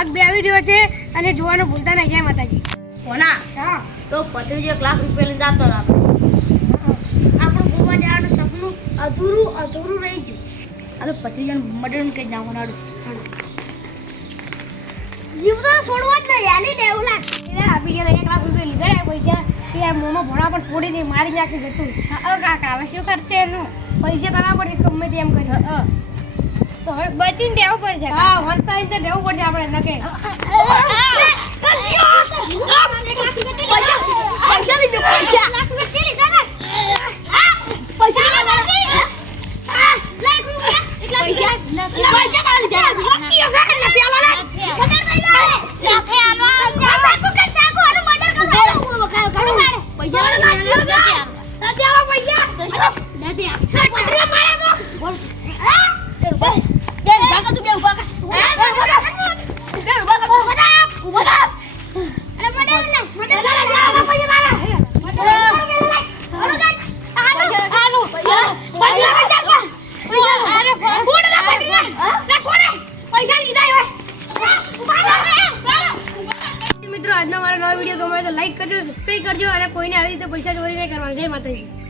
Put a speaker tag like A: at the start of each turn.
A: ભાગ બે આવી રહ્યો છે અને જોવાનું ભૂલતા નહીં. જય માતાજી.
B: કોના
A: હા.
B: તો પત્રીજો એક લાખ રૂપિયા લઈને જતો રહે આપણું. ગોવા જવાનું સપનું અધૂરું અધૂરું રહી ગયું. હવે પત્રીજાનું મર્ડર કઈ નાખવાનું જીવ તો છોડવા જ નહીં યાની નેવું લાખ
A: એટલે આપી ગયા એક લાખ રૂપિયા લીધા પૈસા. એ આ મોંમાં ભણા પણ છોડી નહીં મારી નાખી જતું.
B: કાકા હવે શું કરશે એનું?
A: પૈસા તારા પડે ગમે તેમ કરી.
B: તો હવે બચીને દેવું પડશે
A: હા વંતા અહીં તો દેવું પડશે આપણે નકે
B: પૈસા લીધો પૈસા
A: આજનો મારો નવો વીડિયો ગમે તો લાઈક કરજો સબસ્ક્રાઈબ કરજો અને કોઈને આવી રીતે પૈસા ચોરી નહીં કરવાના. જય માતાજી.